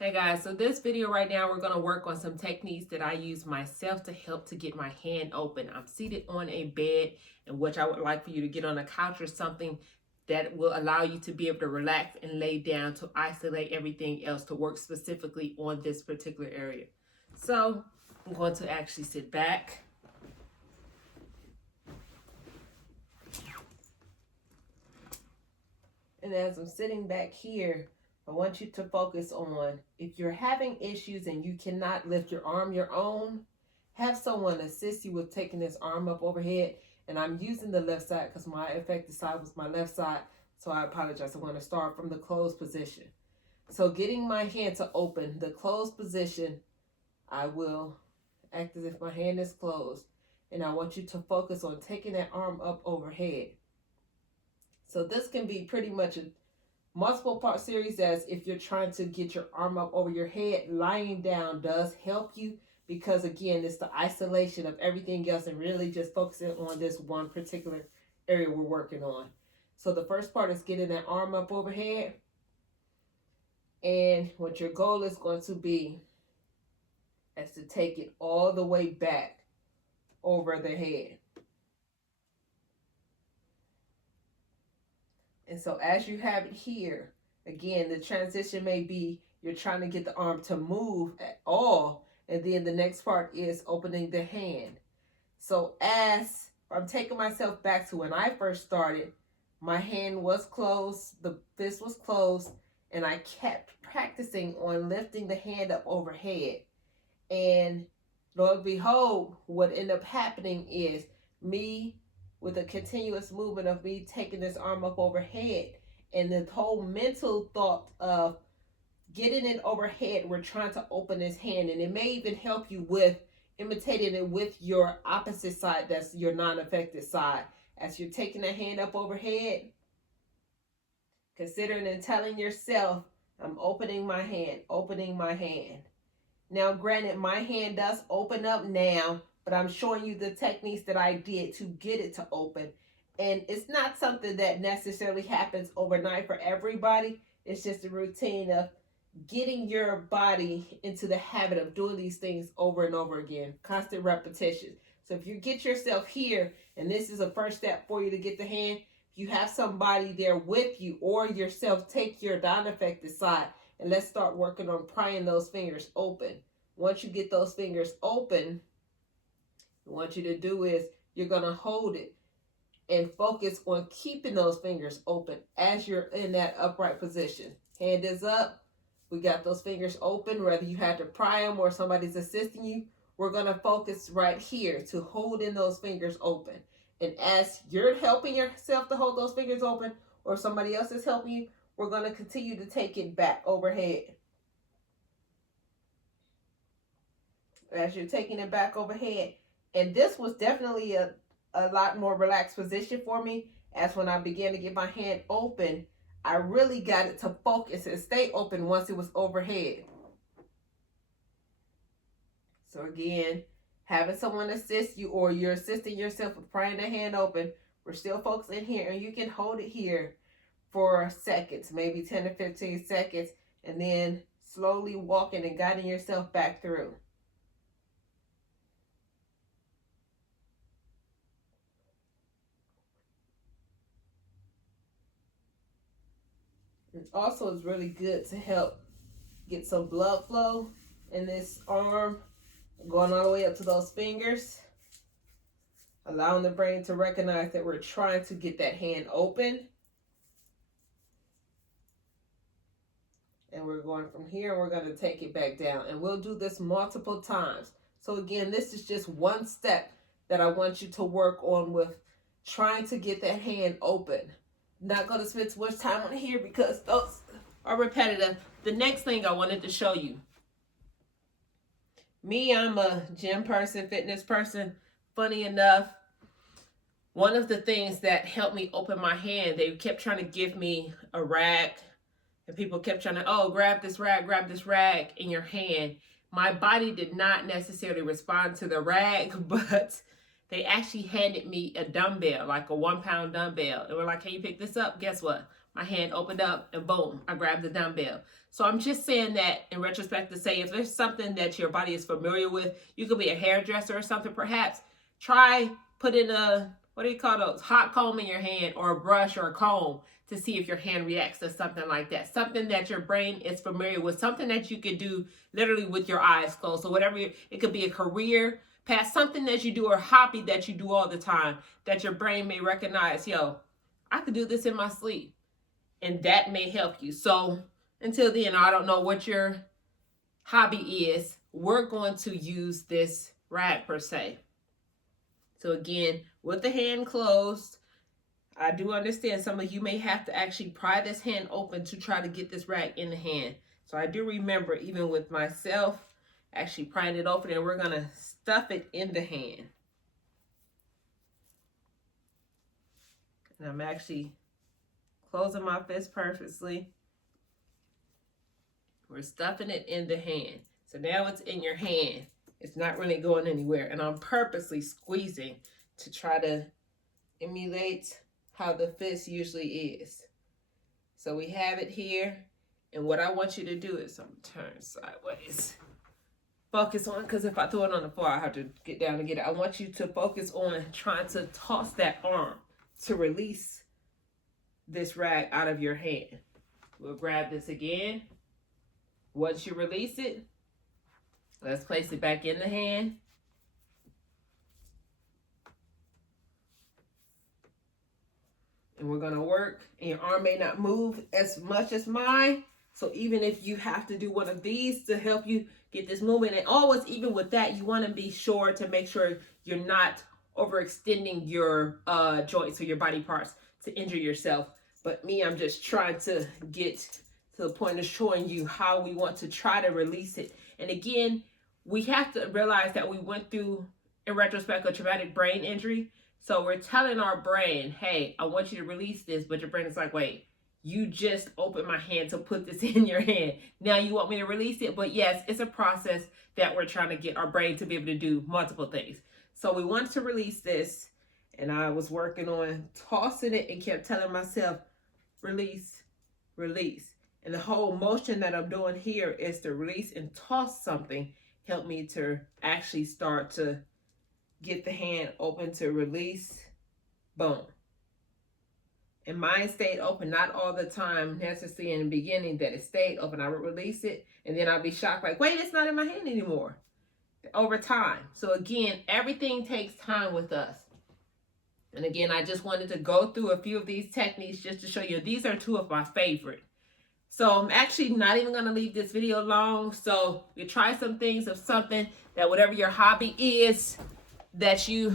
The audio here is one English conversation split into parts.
Hey guys, so this video right now, we're going to work on some techniques that I use myself to help to get my hand open. I'm seated on a bed, in which I would like for you to get on a couch or something that will allow you to be able to relax and lay down to isolate everything else to work specifically on this particular area. So I'm going to actually sit back. And as I'm sitting back here, I want you to focus on, if you're having issues and you cannot lift your arm your own, have someone assist you with taking this arm up overhead. And I'm using the left side because my affected side was my left side. So I apologize. I'm going to start from the closed position. So getting my hand to open, the closed position, I will act as if my hand is closed. And I want you to focus on taking that arm up overhead. So this can be pretty much a multiple part series, as if you're trying to get your arm up over your head. Lying down does help you because, again, it's the isolation of everything else and really just focusing on this one particular area we're working on. So the first part is getting that arm up overhead. And what your goal is going to be is to take it all the way back over the head. And so as you have it here, again, the transition may be you're trying to get the arm to move at all. And then the next part is opening the hand. So as I'm taking myself back to when I first started, my hand was closed, the fist was closed, and I kept practicing on lifting the hand up overhead. And lo and behold, what ended up happening is me, with a continuous movement of me taking this arm up overhead, and the whole mental thought of getting it overhead, we're trying to open this hand. And it may even help you with imitating it with your opposite side, that's your non-affected side. As you're taking the hand up overhead, considering and telling yourself, I'm opening my hand, opening my hand. Now, granted, my hand does open up now, but I'm showing you the techniques that I did to get it to open. And it's not something that necessarily happens overnight for everybody. It's just a routine of getting your body into the habit of doing these things over and over again. Constant repetition. So if you get yourself here, and this is a first step for you to get the hand, if you have somebody there with you or yourself, take your non-affected side and let's start working on prying those fingers open. Once you get those fingers open, what I want you to do is you're going to hold it and focus on keeping those fingers open as you're in that upright position. Hand is up. We got those fingers open, whether you had to pry them or somebody's assisting you. We're going to focus right here to holding those fingers open. And as you're helping yourself to hold those fingers open, or somebody else is helping you, we're going to continue to take it back overhead. As you're taking it back overhead. And this was definitely a lot more relaxed position for me, as when I began to get my hand open, I really got it to focus and stay open once it was overhead. So again, having someone assist you, or you're assisting yourself with prying the hand open, we're still focusing here, and you can hold it here for seconds, maybe 10 to 15 seconds, and then slowly walking and guiding yourself back through. It also is really good to help get some blood flow in this arm, going all the way up to those fingers, allowing the brain to recognize that we're trying to get that hand open. And we're going from here, and we're going to take it back down. And we'll do this multiple times. So again, this is just one step that I want you to work on with trying to get that hand open. Not going to spend too much time on here because those are repetitive. The next thing I wanted to show you. Me, I'm a gym person, fitness person. Funny enough, one of the things that helped me open my hand, they kept trying to give me a rag. And people kept trying to, oh, grab this rag in your hand. My body did not necessarily respond to the rag, but they actually handed me a dumbbell, like a 1-pound dumbbell. They were like, can you pick this up? Guess what? My hand opened up and boom, I grabbed the dumbbell. So I'm just saying that in retrospect to say if there's something that your body is familiar with, you could be a hairdresser or something perhaps, try putting a, what do you call those, hot comb in your hand or a brush or a comb to see if your hand reacts to something like that. Something that your brain is familiar with, something that you could do literally with your eyes closed. So whatever, it could be a career path, something that you do or a hobby that you do all the time that your brain may recognize, yo, I could do this in my sleep. And that may help you. So until then, I don't know what your hobby is. We're going to use this rag per se. So again, with the hand closed, I do understand some of you may have to actually pry this hand open to try to get this rag in the hand. So I do remember even with myself, actually prying it open, and we're going to stuff it in the hand. And I'm actually closing my fist purposely. We're stuffing it in the hand. So now it's in your hand. It's not really going anywhere. And I'm purposely squeezing to try to emulate how the fist usually is. So we have it here. And what I want you to do is, I'm turn sideways. Focus on, because if I throw it on the floor, I have to get down to get it. I want you to focus on trying to toss that arm to release this rag out of your hand. We'll grab this again. Once you release it, let's place it back in the hand. And we're gonna work, and your arm may not move as much as mine. So even if you have to do one of these to help you get this movement, and always, even with that, you wanna be sure to make sure you're not overextending your joints or your body parts to injure yourself. But me, I'm just trying to get to the point of showing you how we want to try to release it. And again, we have to realize that we went through, in retrospect, a traumatic brain injury. So we're telling our brain, hey, I want you to release this. But your brain is like, wait, you just opened my hand to put this in your hand. Now you want me to release it? But yes, it's a process that we're trying to get our brain to be able to do multiple things. So we wanted to release this. And I was working on tossing it and kept telling myself, release, release. And the whole motion that I'm doing here is to release and toss something. Help me to actually start to get the hand open to release. Boom. And mine stayed open, not all the time necessarily in the beginning that it stayed open. I would release it and then I'd be shocked like, wait, it's not in my hand anymore. Over time. So again, everything takes time with us. And again, I just wanted to go through a few of these techniques just to show you. These are two of my favorite. So I'm actually not even going to leave this video long. So you try some things of something that whatever your hobby is that your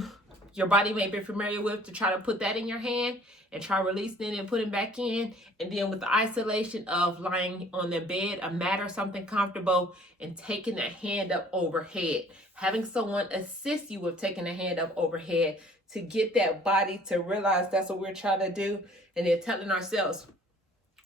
body may be familiar with, to try to put that in your hand and try releasing it and putting back in. And then with the isolation of lying on the bed, a mat or something comfortable, and taking that hand up overhead. Having someone assist you with taking the hand up overhead to get that body to realize that's what we're trying to do. And then telling ourselves,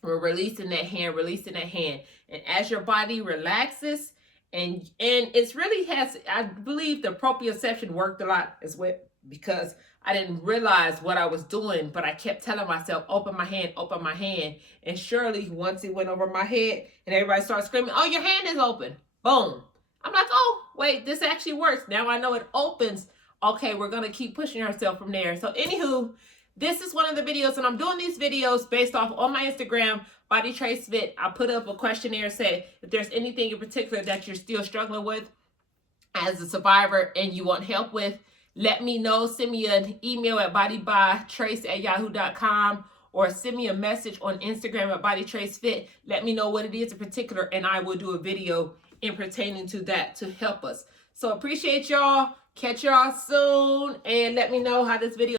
we're releasing that hand, releasing that hand. And as your body relaxes, and it's really has, I believe the proprioception worked a lot as well, because I didn't realize what I was doing, but I kept telling myself, open my hand, open my hand. And surely once it went over my head and everybody started screaming, oh, your hand is open. Boom. I'm like, oh, wait, this actually works. Now I know it opens. Okay, we're going to keep pushing ourselves from there. So anywho, this is one of the videos, and I'm doing these videos based off on my Instagram, BodyTraceFit. I put up a questionnaire, say if there's anything in particular that you're still struggling with as a survivor and you want help with, let me know. Send me an email at bodybytrace@yahoo.com or send me a message on Instagram at BodyTraceFit. Let me know what it is in particular, and I will do a video in pertaining to that to help us. So appreciate y'all. Catch y'all soon, and let me know how this video